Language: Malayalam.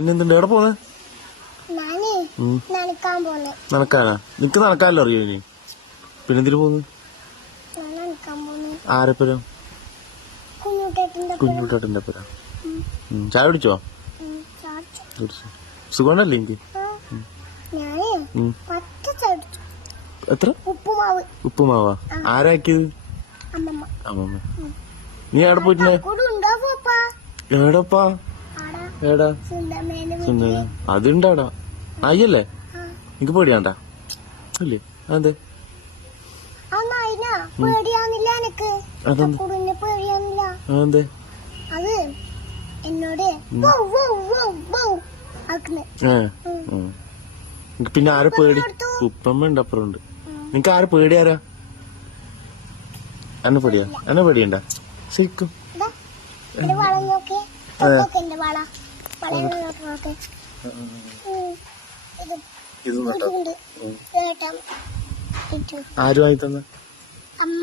പിന്നെന്തുണ്ട് എവിടെ പോന്നെ? നടക്കാനാ? നിനക്ക് നടക്കാനല്ലോ അറിയോ ഇനി? പിന്നെന്തിനു പോന്ന്? ആരെപ്പരം? കുഞ്ഞുട്ടേട്ടന്റെ അപ്പരാ. ചായ കുടിച്ചോ? സുഖമാണല്ലേ എനിക്ക്? എത്ര? ഉപ്പുമാവാ? ആരാക്കിയത്? അമ്മമ്മ. നീ എവിടെ പോയിട്ടില്ലേ? എവിടെപ്പാ? ഏടാ? സുന്ദര അതുണ്ടാടാ. നായല്ലേ? നിനക്ക് പേടിയാണ്ടാ? അല്ലേ? അതെ. അതെ. അത് എന്നോട് പിന്നെ ആരെ പേടി? ഉപ്പമ്മ ഉണ്ട് അപ്പുറമുണ്ട്. നിനക്ക് ആരെ പേടിയാരാ? എന്നെ പേടിയാ? എന്നെ പേടിയുണ്ടാ? ശരിക്കും ആരും ആയി തന്നെ? അമ്മ.